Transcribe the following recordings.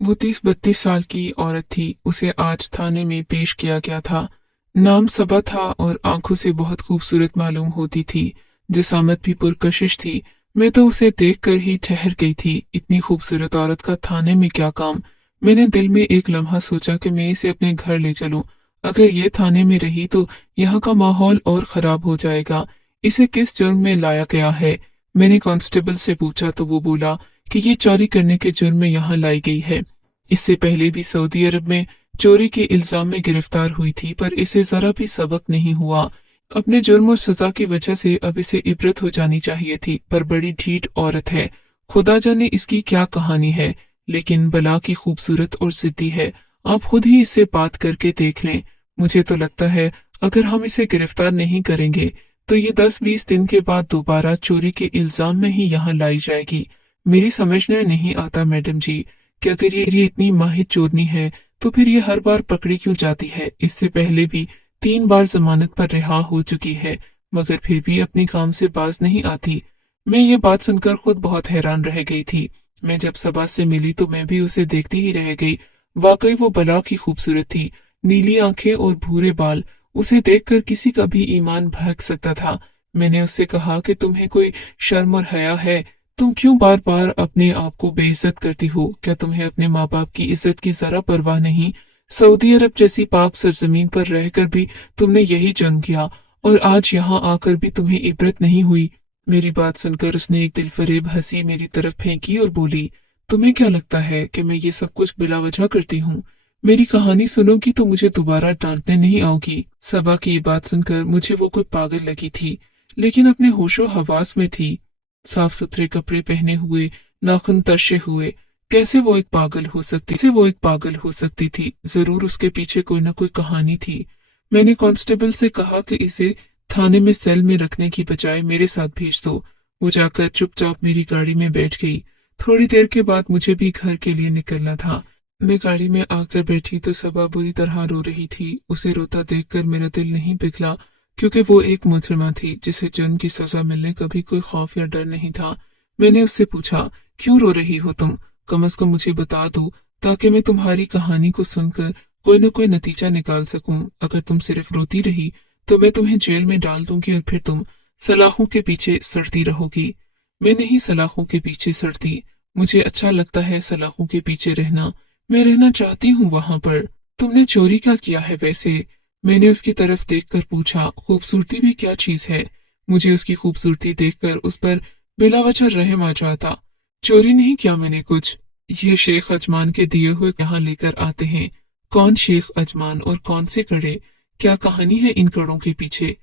वो 30-32 साल की औरत थी। उसे आज थाने में पेश किया गया था। नाम सबा था और आंखों से बहुत खूबसूरत मालूम होती थी। जिसामत भी पुरकशिश थी। मैं तो उसे देखकर ही ठहर गई थी। इतनी खूबसूरत औरत का थाने में क्या काम। मैंने दिल में एक लम्हा सोचा कि मैं इसे अपने घर ले चलूं। अगर ये थाने में रही तो यहाँ का माहौल और खराब हो जाएगा। इसे किस जुर्म में लाया गया है? मैंने कांस्टेबल से पूछा तो वो बोला कि ये चोरी करने के जुर्म में यहाँ लाई गई है। इससे पहले भी सऊदी अरब में चोरी के इल्जाम में गिरफ्तार हुई थी, पर इसे जरा भी सबक नहीं हुआ। अपने जुर्म और सजा की वजह से अब इसे इबरत हो जानी चाहिए थी, पर बड़ी ढीठ औरत है। खुदा जाने इसकी क्या कहानी है, लेकिन बला की खूबसूरत और जिद्दी है। आप खुद ही इससे बात करके देख लें। मुझे तो लगता है अगर हम इसे गिरफ्तार नहीं करेंगे तो ये 10-20 दिन के बाद दोबारा चोरी के इल्जाम में ही यहाँ लाई जाएगी। मेरी समझ में नहीं आता मैडम जी कि अगर ये इतनी माहिर चोरनी है तो फिर ये हर बार पकड़ी क्यों जाती है। इससे पहले भी 3 बार जमानत पर रिहा हो चुकी है, मगर फिर भी अपनी काम से बाज नहीं आती। मैं ये बात सुनकर खुद बहुत हैरान रह गई थी। मैं जब सबा से मिली तो मैं भी उसे देखती ही रह गई। वाकई वो बला की खूबसूरत थी। नीली आंखें और भूरे बाल। उसे देखकर किसी का भी ईमान भड़क सकता था। मैंने उससे कहा कि तुम्हें कोई शर्म और हया है? तुम क्यों बार बार अपने आप को बेइज्जत करती हो? क्या तुम्हें अपने माँ बाप की इज्जत की जरा परवाह नहीं? सऊदी अरब जैसी पाक सरजमीन पर रहकर भी तुमने यही जुर्म किया, और आज यहाँ आकर भी तुम्हें इबरत नहीं हुई। मेरी बात सुनकर उसने एक दिलफरेब हंसी मेरी तरफ फेंकी और बोली, तुम्हें क्या लगता है कि मैं ये सब कुछ बिला वजह करती हूँ? मेरी कहानी सुनोगी तो मुझे दोबारा डांटने नहीं आओगी। सबा की ये बात सुनकर मुझे वो कोई पागल लगी थी, लेकिन अपने होशो हवास में थी। साफ सुथरे कपड़े पहने हुए, नाखून तर्शे हुए। कैसे वो एक पागल हो सकती थी? जरूर उसके पीछे कोई न कोई कहानी थी। मैंने कांस्टेबल से कहा कि इसे थाने में सेल में रखने की बजाय मेरे साथ भेज दो। वो जाकर चुपचाप मेरी गाड़ी में बैठ गई। थोड़ी देर के बाद मुझे भी घर के लिए निकलना था। मैं गाड़ी में आकर बैठी तो सबा बुरी तरह रो रही थी। उसे रोता देखकर मेरा दिल नहीं पिघला, क्योंकि वो एक मुजरिमा थी जिसे जुर्म की सजा मिलने का भी कोई खौफ या डर नहीं था। मैंने उससे पूछा, क्यों रो रही हो तुम? कम से कम मुझे बता दो, ताकि मैं तुम्हारी कहानी को सुनकर कोई न कोई नतीजा निकाल सकूं। अगर तुम सिर्फ रोती रही तो मैं तुम्हें जेल में डाल दूंगी और फिर तुम सलाखों के पीछे सड़ती रहोगी। मैं नहीं सलाखों के पीछे सड़ती। मुझे अच्छा लगता है सलाखों के पीछे रहना। मैं रहना चाहती हूँ वहां पर। तुमने चोरी क्या किया है वैसे? मैंने उसकी तरफ देखकर पूछा। खूबसूरती भी क्या चीज है? मुझे उसकी खूबसूरती देखकर उस पर बिला वजह रहम आ जाता। चोरी नहीं किया मैंने कुछ। ये शेख अजमान के दिए हुए यहाँ लेकर आते हैं। कौन शेख अजमान और कौन से कड़े? क्या कहानी है इन कड़ों के पीछे?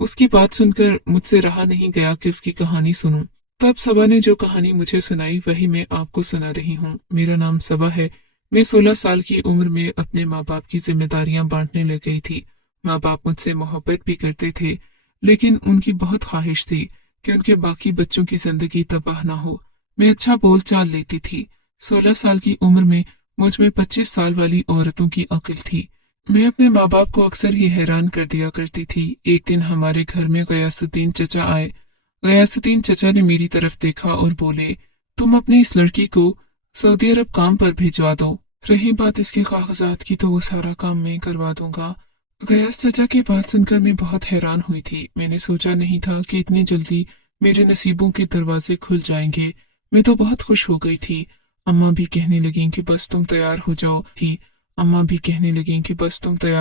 उसकी बात सुनकर मुझसे रहा नहीं गया कि उसकी कहानी सुनूं। तब सबा ने जो कहानी मुझे सुनाई वही मैं आपको सुना रही हूँ। मेरा नाम सबा है। मैं 16 साल की उम्र में अपने माँ बाप की जिम्मेदारियां बांटने लग गई थी। माँ बाप मुझसे मोहब्बत भी करते थे, लेकिन उनकी बहुत ख्वाहिश थी कि उनके बाकी बच्चों की जिंदगी तबाह ना हो। मैं अच्छा बोल चाल लेती थी। 16 साल की उम्र में मुझ में 25 साल वाली औरतों की अक्ल थी। मैं अपने माँ बाप को अक्सर ही हैरान कर दिया करती थी। एक दिन हमारे घर में गयासुद्दीन चचा आए। गयासुद्दीन चचा ने मेरी तरफ देखा और बोले, तुम अपनी इस लड़की को सऊदी अरब काम पर भिजवा दो। रही बात इसके कागजात की तो वो सारा काम मैं करवा दूंगा। गयास चचा की बात सुनकर मैं बहुत हैरान हुई थी। मैंने सोचा नहीं था कि इतनी जल्दी मेरे नसीबों के दरवाजे खुल जाएंगे। मैं तो बहुत खुश हो गई थी। अम्मा भी कहने लगी कि बस तुम तैयार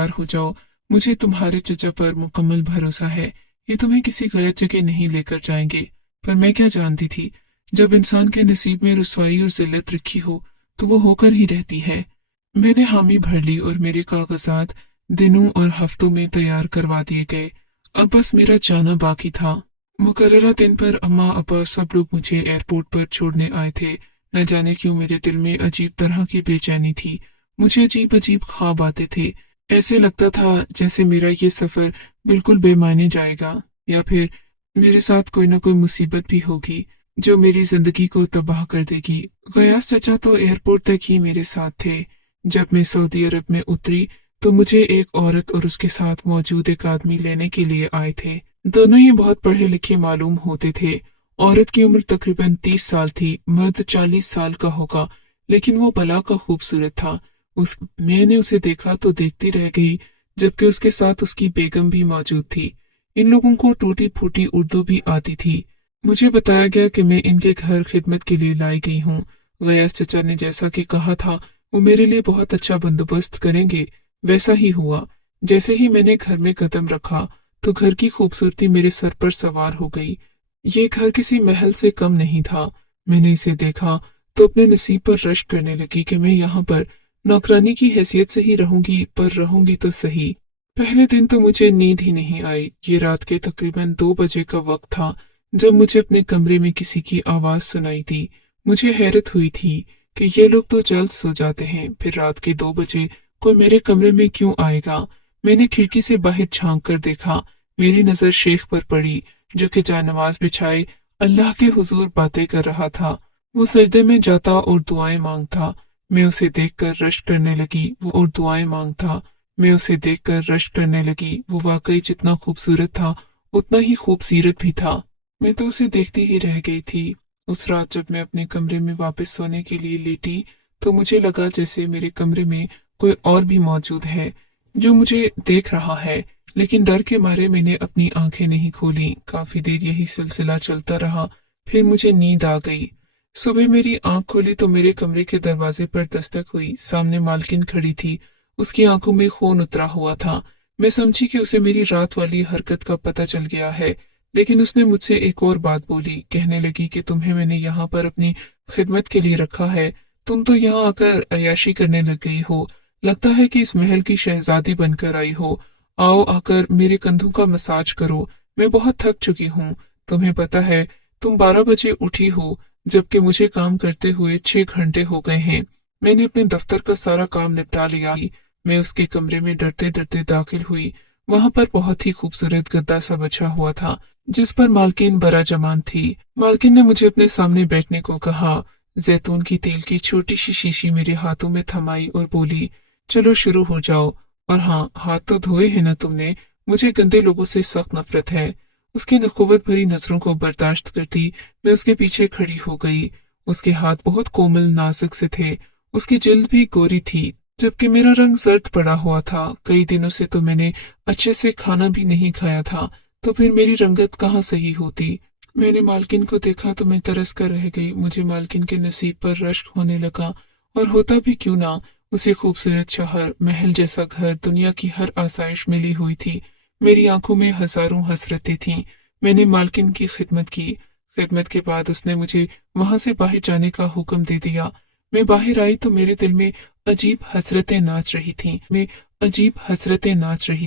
हो जाओ। मुझे तुम्हारे चचा पर मुकम्मल भरोसा है। ये तुम्हें किसी गलत जगह नहीं लेकर जाएंगे। पर मैं क्या जानती थी, जब इंसान के नसीब में रुसवाई और जिल्लत लिखी हो तो वो होकर ही रहती है। मैंने हामी भर ली और मेरे कागजात दिनों और हफ्तों में तैयार करवा दिए गए। अब बस मेरा जाना बाकी था। मुकर्ररा दिन पर अम्मा अब्बा सब लोग मुझे एयरपोर्ट पर छोड़ने आए थे। न जाने क्यों मेरे दिल में अजीब तरह की बेचैनी थी। मुझे अजीब अजीब ख्वाब आते थे। ऐसे लगता था जैसे मेरा ये सफर बिल्कुल बेमायने जाएगा, या फिर मेरे साथ कोई न कोई मुसीबत भी होगी जो मेरी जिंदगी को तबाह कर देगी। गयास चचा तो एयरपोर्ट तक ही मेरे साथ थे। जब मैं सऊदी अरब में उतरी तो मुझे एक औरत और उसके साथ मौजूद एक आदमी लेने के लिए आए थे। दोनों ही बहुत पढ़े लिखे मालूम होते थे। औरत की उम्र तकरीबन 30 साल थी, मर्द 40 साल का होगा। लेकिन वो भला का खूबसूरत था। मैंने उसे देखा तो देखती रह गई, जबकि उसके साथ उसकी बेगम भी मौजूद थी। इन लोगों को टूटी फूटी उर्दू भी आती थी। मुझे बताया गया कि मैं इनके घर खिदमत के लिए लाई गई हूँ। गयास चचा ने जैसा कि कहा था वो मेरे लिए बहुत अच्छा बंदोबस्त करेंगे, वैसा ही हुआ। जैसे ही मैंने घर में कदम रखा तो घर की खूबसूरती मेरे सर पर सवार हो गई। ये घर किसी महल से कम नहीं था। मैंने इसे देखा तो अपने नसीब पर रश्क करने लगी कि मैं यहाँ पर नौकरानी की हैसियत से ही रहूंगी, पर रहूंगी तो सही। पहले दिन तो मुझे नींद ही नहीं आई। ये रात के तकरीबन 2 बजे का वक्त था जब मुझे अपने कमरे में किसी की आवाज सुनाई दी। मुझे हैरत हुई थी कि ये लोग तो जल्द सो जाते हैं, फिर रात के 2 बजे कोई मेरे कमरे में क्यों आएगा। मैंने खिड़की से बाहर झांक कर देखा। मेरी नजर शेख पर पड़ी, जो कि जानमाज बिछाए अल्लाह के हुजूर बातें कर रहा था। वो सजदे में जाता और दुआएं मांगता। मैं उसे देखकर रश्क करने लगी। वो और दुआएं मांगता। मैं उसे देखकर रश्क करने लगी। वो वाकई जितना खूबसूरत था उतना ही खूबसीरत भी था। मैं तो उसे देखती ही रह गई थी। उस रात जब मैं अपने कमरे में वापस सोने के लिए लेटी तो मुझे लगा जैसे मेरे कमरे में कोई और भी मौजूद है जो मुझे देख रहा है, लेकिन डर के मारे मैंने अपनी आंखें नहीं खोली। काफी देर यही सिलसिला चलता रहा, फिर मुझे नींद आ गई। सुबह मेरी आंख खोली तो मेरे कमरे के दरवाजे पर दस्तक हुई। सामने मालकिन खड़ी थी। उसकी आंखों में खून उतरा हुआ था। मैं समझी कि उसे मेरी रात वाली हरकत का पता चल गया है, लेकिन उसने मुझसे एक और बात बोली। कहने लगी कि तुम्हें मैंने यहाँ पर अपनी खिदमत के लिए रखा है, तुम तो यहाँ आकर अय्याशी करने लग गई हो। लगता है कि इस महल की शहजादी बनकर आई हो। आओ आकर मेरे कंधों का मसाज करो, मैं बहुत थक चुकी हूँ। तुम्हें पता है तुम 12 बजे उठी हो, जबकि मुझे काम करते हुए 6 घंटे हो गए हैं। मैंने अपने दफ्तर का सारा काम निपटा लिया। मैं उसके कमरे में डरते डरते दाखिल हुई। वहां पर बहुत ही खूबसूरत गद्दा सा बचा हुआ था, जिस पर मालकिन बरा जमान थी। मालकिन ने मुझे अपने सामने बैठने को कहा। जैतून की तेल की छोटी सी शीशी मेरे हाथों में थमाई और बोली, चलो शुरू हो जाओ। और हाँ, हाथ तो धोए हैं ना तुमने? मुझे गंदे लोगों से सख्त नफरत है। उसकी नखुवत भरी नजरों को बर्दाश्त करती मैं उसके पीछे खड़ी हो गई। उसके हाथ बहुत कोमल नाजुक से थे। उसकी जिल्द भी गोरी थी, जबकि मेरा रंग सर्द पड़ा हुआ था। कई दिनों से तो मैंने अच्छे से खाना भी नहीं खाया था, तो फिर मेरी रंगत कहाँ सही होती। मैंने मालकिन को देखा तो मैं तरस कर रह गई। मुझे मालकिन के नसीब पर रश्क होने लगा, और होता भी क्यों ना। उसे खूबसूरत शहर, महल जैसा घर, दुनिया की हर आसाइश मिली हुई थी। मेरी आंखों में हजारों हसरतें थीं। मैंने मालकिन की खिदमत की। खिदमत के बाद उसने मुझे वहां से बाहर जाने का हुक्म दे दिया। मैं बाहर आई तो मेरे दिल में अजीब हसरतें नाच रही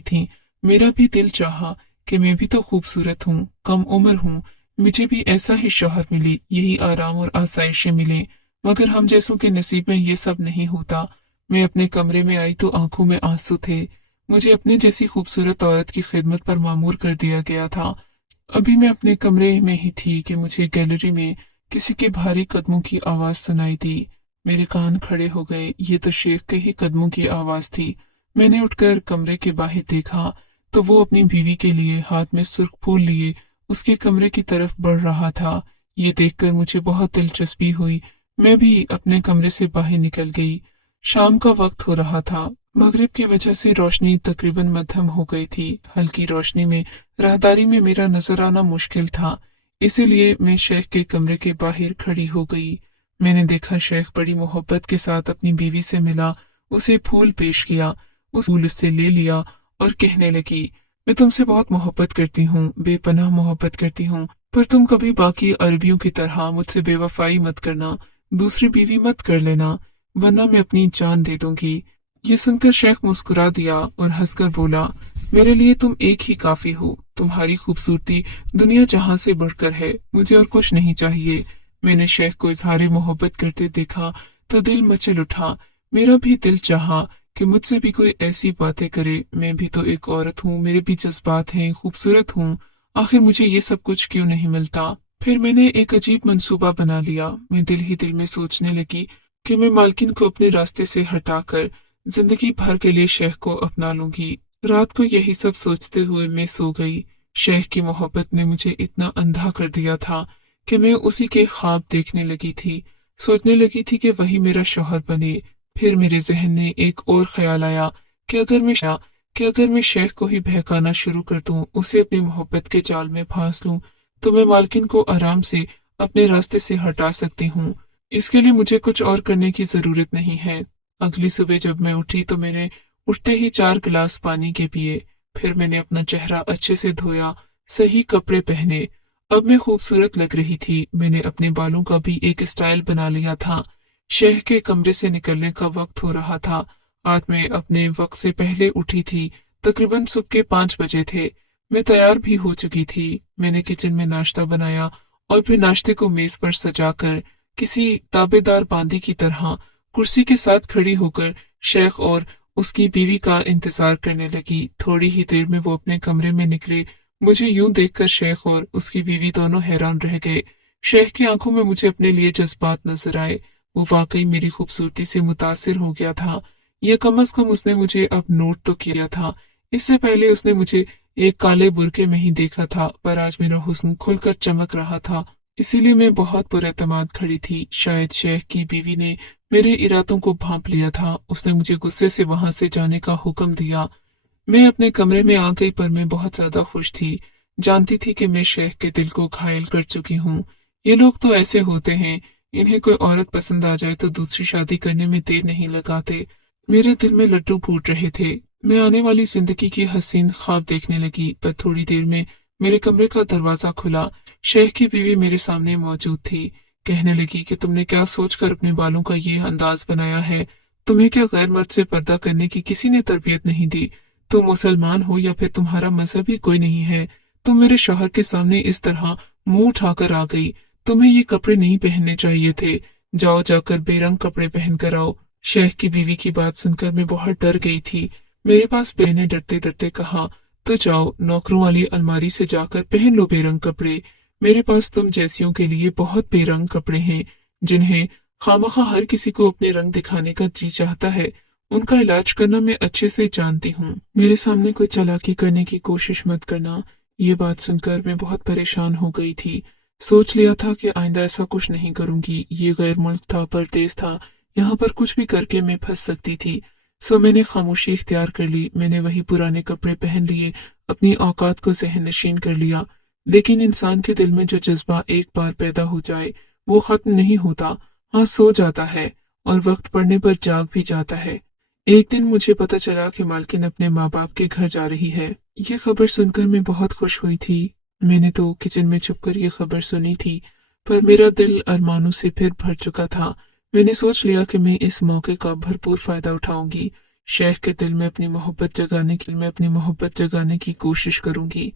थीं। मेरा भी दिल चाहा कि मैं भी तो खूबसूरत हूँ, कम उम्र हूँ, मुझे भी ऐसा ही शौहर मिले, यही आराम और आसाइशें मिले। मगर हम जैसों के नसीब में ये सब नहीं होता। मैं अपने कमरे में आई तो आंखों में आंसू थे। मुझे अपने जैसी खूबसूरत औरत की खिदमत पर मामूर कर दिया गया था। अभी मैं अपने कमरे में ही थी कि मुझे गैलरी में किसी के भारी कदमों की आवाज सुनाई दी। मेरे कान खड़े हो गए। ये तो शेख के ही कदमों की आवाज थी। मैंने उठकर कमरे के बाहर देखा तो वो अपनी बीवी के लिए हाथ में सुर्ख फूल लिए उसके कमरे की तरफ बढ़ रहा था। ये देखकर मुझे बहुत दिलचस्पी हुई। मैं भी अपने कमरे से बाहर निकल गई। शाम का वक्त हो रहा था। मगरिब की वजह से रोशनी तकरीबन मध्यम हो गई थी। हल्की रोशनी में राहदारी में मेरा नजर आना मुश्किल था, इसीलिए मैं शेख के कमरे के बाहर खड़ी हो गई। मैंने देखा शेख बड़ी मोहब्बत के साथ अपनी बीवी से मिला, उसे फूल पेश किया, उस फूल उससे ले लिया और कहने लगी, मैं तुमसे बहुत मोहब्बत करती हूँ, बेपनाह मोहब्बत करती हूँ, पर तुम कभी बाकी अरबियों की तरह मुझसे बेवफाई मत करना, दूसरी बीवी मत कर लेना, वरना मैं अपनी जान दे दूंगी। ये सुनकर शेख मुस्कुरा दिया और हंसकर बोला, मेरे लिए तुम एक ही काफी हो। तुम्हारी खूबसूरती दुनिया जहां से बढ़कर है, मुझे और कुछ नहीं चाहिए। मैंने शेख को इजहार मोहब्बत करते देखा तो दिल मचल उठा। मेरा भी दिल चाहा कि मुझसे भी कोई ऐसी बातें करे। मैं भी तो एक औरत हूँ, मेरे भी जज्बात हैं, खूबसूरत हूँ। आखिर मुझे ये सब कुछ क्यों नहीं मिलता। फिर मैंने एक अजीब मंसूबा बना लिया। मैं दिल ही दिल में सोचने लगी कि मैं मालकिन को अपने रास्ते से हटाकर जिंदगी भर के लिए शेख को अपना लूंगी। रात को यही सब सोचते हुए मैं सो गई। शेख की मोहब्बत ने मुझे इतना अंधा कर दिया था कि मैं उसी के ख्वाब देखने लगी थी। सोचने लगी थी कि वही मेरा शौहर बने। फिर मेरे जहन में एक और ख्याल आया कि अगर मैं शेख को ही बहकाना शुरू कर दूं, उसे अपनी मोहब्बत के जाल में फांस लूं, तो मैं मालकिन को आराम से अपने रास्ते से हटा सकती हूँ। इसके लिए मुझे कुछ और करने की जरूरत नहीं है। अगली सुबह जब मैं उठी तो मैंने उठते ही 4 गिलास पानी के पिए। फिर मैंने अपना चेहरा अच्छे से धोया, सही कपड़े पहने। अब मैं खूबसूरत लग रही थी। मैंने अपने बालों का भी एक स्टाइल बना लिया था। शेख के कमरे से निकलने का वक्त हो रहा था। आज मैं अपने वक्त से पहले उठी थी। तकरीबन सुबह के 5 बजे थे। मैं तैयार भी हो चुकी थी। मैंने किचन में नाश्ता बनाया और फिर नाश्ते को मेज पर सजाकर किसी ताबेदार बांदी की तरह कुर्सी के साथ खड़ी होकर शेख और उसकी बीवी का इंतजार करने लगी। थोड़ी ही देर में वो अपने कमरे में निकले। मुझे यूं देखकर शेख और उसकी बीवी दोनों हैरान रह गए। शेख की आंखों में मुझे अपने लिए जज्बात नजर आए। वो वाकई मेरी खूबसूरती से मुतासिर हो गया था। या कम अज कम उसने मुझे अब नोट तो किया था। इससे पहले उसने मुझे एक काले बुरके में ही देखा था, पर आज मेरा हुस्न खुलकर चमक रहा था। इसीलिए मैं बहुत पुरएतमाद खड़ी थी। शायद शेख की बीवी ने मेरे इरादों को भांप लिया था। उसने मुझे गुस्से से वहां से जाने का हुक्म दिया। मैं अपने कमरे में आ गई, पर मैं बहुत ज्यादा खुश थी। जानती थी कि मैं शेख के दिल को घायल कर चुकी हूँ। ये लोग तो ऐसे होते हैं, इन्हें कोई औरत पसंद आ जाए तो दूसरी शादी करने में देर नहीं लगाते। मेरे दिल में लड्डू फूट रहे थे। मैं आने वाली जिंदगी की हसीन ख्वाब देखने लगी, पर थोड़ी देर में मेरे कमरे का दरवाजा खुला। शेख की बीवी मेरे सामने मौजूद थी। कहने लगी कि तुमने क्या सोचकर अपने बालों का ये अंदाज बनाया है? तुम्हें क्या गैर मर्द से पर्दा करने की किसी ने तरबियत नहीं दी? तुम मुसलमान हो या फिर तुम्हारा मजहब ही कोई नहीं है? तुम मेरे शौहर के सामने इस तरह मुंह उठाकर आ गई। तुम्हें ये कपड़े नहीं पहनने चाहिए थे। जाओ जाकर बेरंग कपड़े पहन कर आओ। शेख की बीवी की बात सुनकर मैं बहुत डर गई थी। मेरे पास मैंने डरते डरते कहा, तो जाओ नौकरों वाली अलमारी से जाकर पहन लो बेरंग कपड़े। मेरे पास तुम जैसियों के लिए बहुत बेरंग कपड़े हैं, जिन्हें खामखा हर किसी को अपने रंग दिखाने का जी चाहता है। उनका इलाज करना मैं अच्छे से जानती हूँ। मेरे सामने कोई चालाकी करने की कोशिश मत करना। ये बात सुनकर मैं बहुत परेशान हो गई थी। सोच लिया था कि आइंदा ऐसा कुछ नहीं करूंगी। ये गैर मुल्क था, परदेश था। यहाँ पर कुछ भी करके मैं फंस सकती थी। सो मैंने खामोशी इख्तियार कर ली। मैंने वही पुराने कपड़े पहन लिए, अपनी औकात को ज़हन नशीन कर लिया। लेकिन इंसान के दिल में जो जज्बा एक बार पैदा हो जाए वो खत्म नहीं होता। हाँ, सो जाता है और वक्त पड़ने पर जाग भी जाता है। एक दिन मुझे पता चला कि मालकिन अपने माँ बाप के घर जा रही है। ये खबर सुनकर मैं बहुत खुश हुई थी। मैंने तो किचन में छुपकर ये खबर सुनी थी, पर मेरा दिल अरमानों से फिर भर चुका था। मैंने सोच लिया कि मैं इस मौके का भरपूर फायदा उठाऊंगी। शेख के दिल में अपनी मोहब्बत जगाने की कोशिश करूंगी।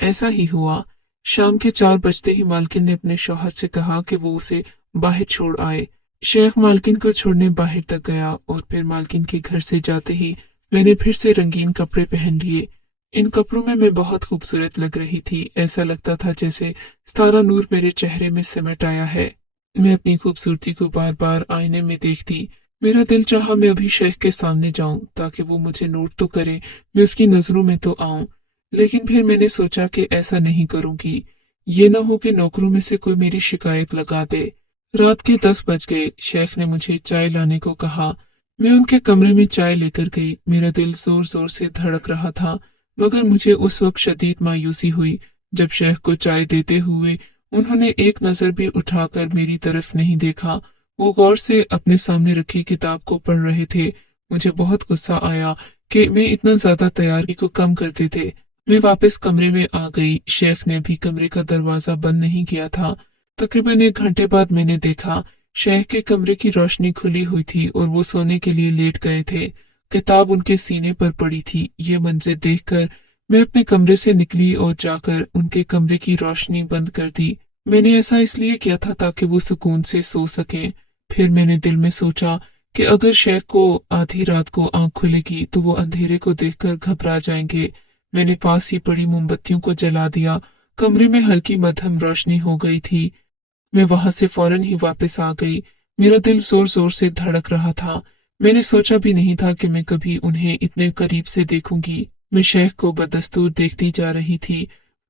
ऐसा ही हुआ। शाम के 4 बजते ही मालकिन ने अपने शौहर से कहा कि वो उसे बाहर छोड़ आए। शेख मालकिन को छोड़ने बाहर तक गया और फिर मालकिन के घर से जाते ही मैंने फिर से रंगीन कपड़े पहन लिए। इन कपड़ों में मैं बहुत खूबसूरत लग रही थी। ऐसा लगता था जैसे सारा नूर मेरे चेहरे में सिमट आया है। मैं अपनी खूबसूरती को बार बार आईने में देखती। मेरा दिल चाहा मैं अभी शेख के सामने जाऊं ताकि वो मुझे नोट तो करे, मैं उसकी नजरों में तो आऊं। लेकिन फिर मैंने सोचा कि ऐसा नहीं करूंगी। ये न हो कि नौकरों में से कोई मेरी शिकायत लगा दे। रात के 10 बज गए। शेख ने मुझे चाय लाने को कहा। मैं उनके कमरे में चाय लेकर गई। मेरा दिल जोर जोर से धड़क रहा था, मगर मुझे उस वक्त शदीद मायूसी हुई जब शेख को चाय देते हुए उन्होंने एक नजर भी उठाकर मेरी तरफ नहीं देखा। वो गौर से अपने सामने रखी किताब को पढ़ रहे थे। मुझे बहुत गुस्सा आया कि मैं इतना ज्यादा तैयारी को कम करते थे। मैं वापस कमरे में आ गई। शेख ने भी कमरे का दरवाजा बंद नहीं किया था। तकरीबन 1 घंटे बाद मैंने देखा शेख के कमरे की रोशनी खुली हुई थी और वो सोने के लिए लेट गए थे। किताब उनके सीने पर पड़ी थी। ये मंजर देखकर मैं अपने कमरे से निकली और जाकर उनके कमरे की रोशनी बंद कर दी। मैंने ऐसा इसलिए किया था ताकि वो सुकून से सो सकें। फिर मैंने दिल में सोचा कि अगर शेख को आधी रात को आंख खुलेगी तो वो अंधेरे को देखकर घबरा जाएंगे। मैंने पास ही पड़ी मोमबत्तियों को जला दिया। कमरे में हल्की मध्यम रोशनी हो गई थी। मैं वहां से फौरन ही वापस आ गई। मेरा दिल जोर जोर से धड़क रहा था। मैंने सोचा भी नहीं था कि मैं कभी उन्हें इतने करीब से देखूंगी। मैं शेख को बदस्तूर देखती जा रही थी।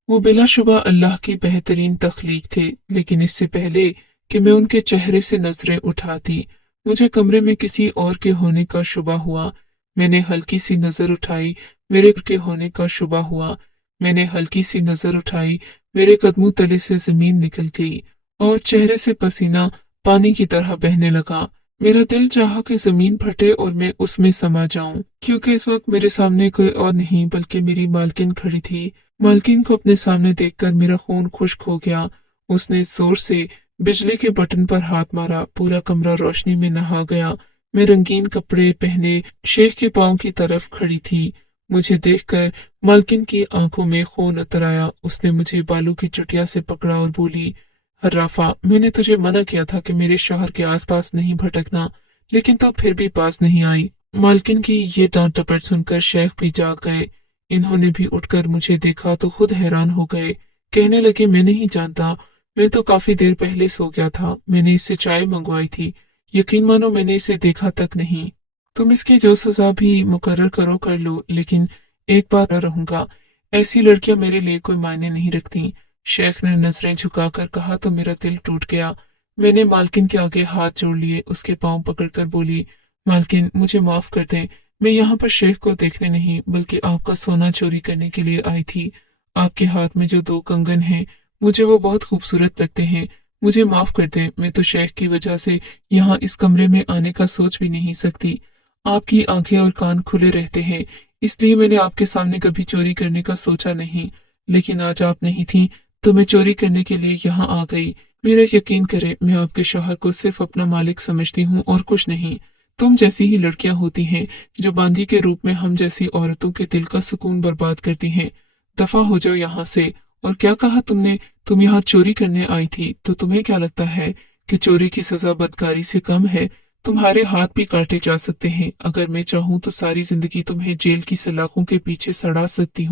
वो बिलाशुबा अल्लाह की बेहतरीन तख्लीक थे, लेकिन इससे पहले कि मैं उनके चेहरे से नजरें उठाती। मुझे कमरे में किसी और के होने का शुबा हुआ। मैंने हल्की सी नजर उठाई, मेरे के होने का शुबा हुआ। मैंने हल्की सी नजर उठाई, मेरे कदमों तले से जमीन निकल गई और चेहरे से पसीना पानी की तरह बहने लगा। मेरा दिल चाहा कि जमीन फटे और मैं उसमें समा जाऊं, क्योंकि इस वक्त मेरे सामने कोई और नहीं बल्कि मेरी मालकिन खड़ी थी। मालकिन को अपने सामने देखकर मेरा खून खुश्क हो गया। उसने जोर से बिजली के बटन पर हाथ मारा, पूरा कमरा रोशनी में नहा गया। मैं रंगीन कपड़े पहने शेख के पांव की तरफ खड़ी थी। मुझे देखकर मालकिन की आंखों में खून उतर आया। उसने मुझे बालों की चुटिया से पकड़ा और बोली, हर्राफा, मैंने तुझे मना किया था कि मेरे शहर के आसपास नहीं भटकना, लेकिन तो फिर भी पास नहीं आई। मालकिन की ये डांट डपट सुनकर शेख भी जाग गए। इन्होंने भी उठकर मुझे देखा तो खुद हैरान हो गए। कहने लगे, मैं नहीं जानता, मैं तो काफी देर पहले सो गया था। मैंने इससे चाय मंगवाई थी। यकीन मानो मैंने इसे देखा तक नहीं। तुम इसकी जो सजा भी मुकर्रर करो कर लो, लेकिन एक बात रहूंगा, ऐसी लड़कियां मेरे लिए कोई मायने नहीं रखती। शेख ने नजरें झुकाकर कहा तो मेरा दिल टूट गया। मैंने मालकिन के आगे हाथ जोड़ लिए, उसके पांव पकड़कर बोली, मालकिन मुझे माफ कर दें, मैं यहाँ पर शेख को देखने नहीं बल्कि आपका सोना चोरी करने के लिए आई थी। आपके हाथ में जो 2 कंगन हैं, मुझे वो बहुत खूबसूरत लगते हैं। मुझे माफ कर दें, मैं तो शेख की वजह से यहाँ इस कमरे में आने का सोच भी नहीं सकती। आपकी आंखें और कान खुले रहते हैं, इसलिए मैंने आपके सामने कभी चोरी करने का सोचा नहीं। लेकिन आज आप नहीं थी तो मैं चोरी करने के लिए यहाँ आ गई। मेरा यकीन करे, मैं आपके शौहर को सिर्फ अपना मालिक समझती हूँ और कुछ नहीं। तुम जैसी ही लड़कियां होती हैं जो बांदी के रूप में हम जैसी औरतों के दिल का सुकून बर्बाद करती हैं। दफा हो जाओ यहाँ से। और क्या कहा तुमने? तुम यहाँ चोरी करने आई थी, तो तुम्हें क्या लगता है कि चोरी की सजा बदकारी से कम है? तुम्हारे हाथ भी काटे जा सकते हैं। अगर मैं चाहूँ तो सारी जिंदगी तुम्हें जेल की सलाखों के पीछे सड़ा सकती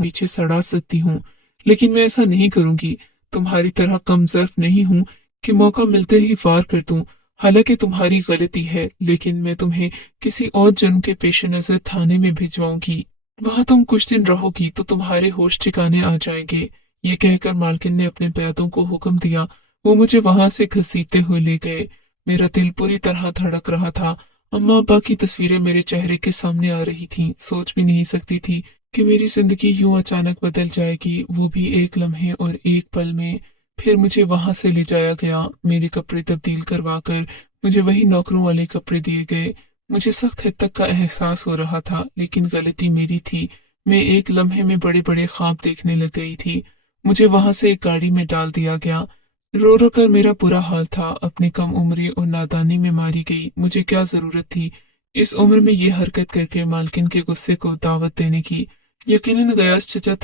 हूँ, लेकिन मैं ऐसा नहीं करूंगी। तुम्हारी तरह कमजोर नहीं हूँ कि मौका मिलते ही वार कर दूं। हालांकि तुम्हारी गलती है, लेकिन मैं तुम्हें किसी और जुर्म के पेश नजर थाने में भिजवाऊंगी। वहां तुम कुछ दिन रहोगी तो तुम्हारे होश ठिकाने आ जाएंगे। ये कहकर मालकिन ने अपने बैदों को हुक्म दिया। वो मुझे वहां से घसीटते हुए ले गए। मेरा दिल पूरी तरह धड़क रहा था। अम्मा अब्बा की तस्वीरें मेरे चेहरे के सामने आ रही थीं। सोच भी नहीं सकती थी कि मेरी जिंदगी यूं अचानक बदल जाएगी, वो भी एक लम्हे और एक पल में। फिर मुझे वहां से ले जाया गया। मेरे कपड़े तब्दील करवाकर मुझे वही नौकरों वाले कपड़े दिए गए। मुझे सख्त हद तक का एहसास हो रहा था, लेकिन गलती मेरी थी। मैं एक लम्हे में बड़े बड़े ख्वाब देखने लग गई थी। मुझे वहां से एक गाड़ी में डाल दिया गया। रो रो कर मेरा बुरा हाल था। अपनी कम उम्री और नादानी में मारी गई। मुझे क्या जरूरत थी इस उम्र में ये हरकत करके मालकिन के गुस्से को दावत देने की। यकीनन गयास चचा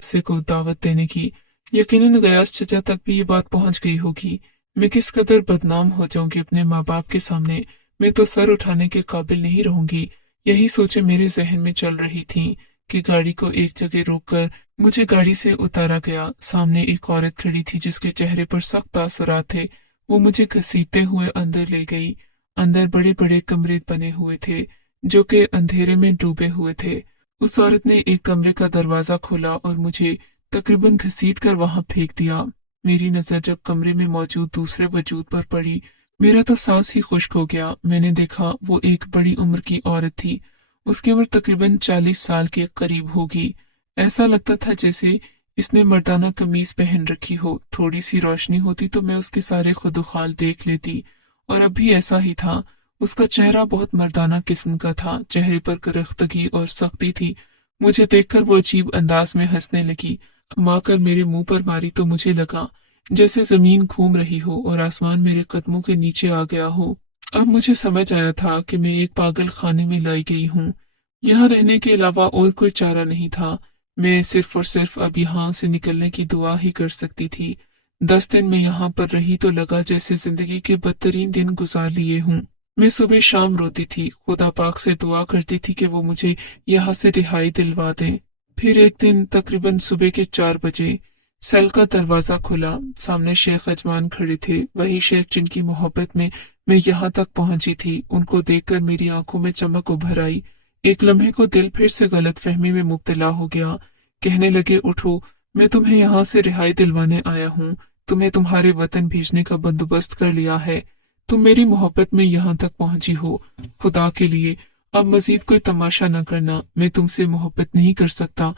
तक भी ये बात पहुंच गई होगी। मैं किस कदर बदनाम हो जाऊंगी अपने माँ बाप के सामने। मैं तो सर उठाने के काबिल नहीं रहूंगी। यही सोचे मेरे जहन में चल रही थी कि गाड़ी को एक जगह रोककर मुझे गाड़ी से उतारा गया। सामने एक औरत खड़ी थी जिसके चेहरे पर सख्त तासुरात थे। वो मुझे घसीटते हुए अंदर ले गई। अंदर बड़े बड़े कमरे बने हुए थे जो कि अंधेरे में डूबे हुए थे। उस औरत ने एक कमरे का दरवाजा खोला और मुझे तकरीबन घसीट कर वहां फेंक दिया। मेरी नजर जब कमरे में मौजूद दूसरे वजूद पर पड़ी, मेरा तो सांस ही खुश्क हो गया। मैंने देखा वो एक बड़ी उम्र की औरत थी। उसकी उम्र तकरीबन 40 साल के करीब होगी। ऐसा लगता था जैसे इसने मर्दाना कमीज पहन रखी हो। थोड़ी सी रोशनी होती तो मैं उसके सारे खुदुखाल देख लेती, और अब भी ऐसा ही था। उसका चेहरा बहुत मर्दाना किस्म का था। चेहरे पर करख्तगी और सख्ती थी। मुझे देखकर वो अजीब अंदाज में हंसने लगी। घुमाकर मेरे मुंह पर मारी तो मुझे लगा जैसे जमीन घूम रही हो और आसमान मेरे कदमों के नीचे आ गया हो। अब मुझे समझ आया था कि मैं एक पागल खाने में लाई गई हूँ। यहाँ रहने के अलावा और कोई चारा नहीं था। मैं सिर्फ और सिर्फ अब यहाँ से निकलने की दुआ ही कर सकती थी। 10 दिन मैं यहाँ पर रही तो लगा जैसे जिंदगी के बदतरीन दिन गुजार लिए हूँ। मैं सुबह शाम रोती थी, खुदा पाक से दुआ करती थी कि वो मुझे यहाँ से रिहाई दिलवा दें। फिर एक दिन तकरीबन सुबह के 4 बजे सेल का दरवाजा खुला। सामने शेख अजमान खड़े थे, वही शेख जिनकी मोहब्बत में मैं यहाँ तक पहुंची थी। उनको देखकर मेरी आंखों में चमक उभर आई। एक लम्हे को दिल फिर से गलत फहमी में मुब्तला हो गया। कहने लगे, उठो, मैं तुम्हें यहाँ से रिहाई दिलवाने आया हूँ। तुम्हें तुम्हारे वतन भेजने का बंदोबस्त कर लिया है। तुम मेरी मोहब्बत में यहाँ तक पहुंची हो। खुदा के लिए अब मजीद कोई तमाशा न करना। मैं तुमसे मोहब्बत नहीं कर सकता,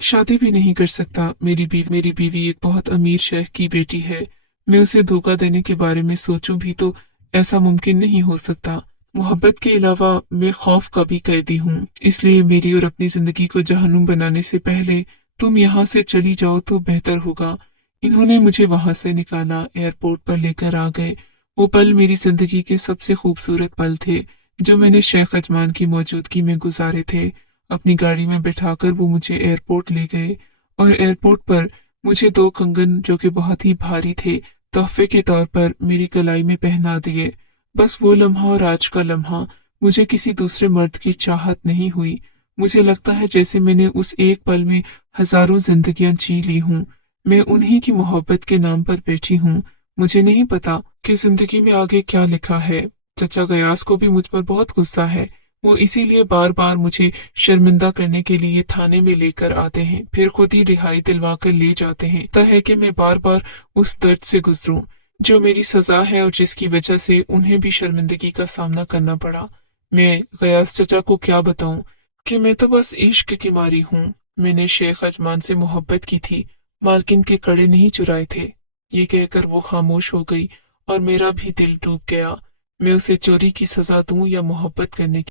शादी भी नहीं कर सकता। मेरी बीवी एक बहुत अमीर शेख की बेटी है। मैं उसे धोखा देने के बारे में सोचूं भी तो ऐसा मुमकिन नहीं हो सकता। मोहब्बत के अलावा मैं खौफ का भी कैदी हूँ, इसलिए मेरी और अपनी जिंदगी को जहन्नुम बनाने से पहले तुम यहाँ से चली जाओ तो बेहतर होगा। इन्होंने मुझे वहां से निकाला, एयरपोर्ट पर लेकर आ गए। वो पल मेरी जिंदगी के सबसे खूबसूरत पल थे जो मैंने शेख अजमान की मौजूदगी में गुजारे थे। अपनी गाड़ी में बिठाकर वो मुझे एयरपोर्ट ले गए और एयरपोर्ट पर मुझे 2 कंगन जो कि बहुत ही भारी थे तोहफे के तौर पर मेरी कलाई में पहना दिए। बस वो लम्हा और आज का लम्हा, मुझे किसी दूसरे मर्द की चाहत नहीं हुई। मुझे लगता है जैसे मैंने उस एक पल में हजारों जिंदगियां जी ली हूँ। मैं उन्हीं की मोहब्बत के नाम पर बैठी हूँ। मुझे नहीं पता कि जिंदगी में आगे क्या लिखा है। चचा गयास को भी मुझ पर बहुत गुस्सा है। वो इसीलिए बार बार मुझे शर्मिंदा करने के लिए थाने में लेकर आते हैं, फिर खुद ही रिहाई दिलवा कर ले जाते हैं। तय है कि मैं बार बार उस दर्द से गुजरूं जो मेरी सजा है और जिसकी वजह से उन्हें भी शर्मिंदगी का सामना करना पड़ा। मैं गयास चचा को क्या बताऊं कि मैं तो बस इश्क की मारी हूँ। मैंने शेख अजमान से मोहब्बत की थी, मालकिन के कड़े नहीं चुराए थे। ये कहकर वो खामोश हो गई और मेरा भी दिल डूब गया। मैं उसे चोरी की सजा दूं या मोहब्बत करने की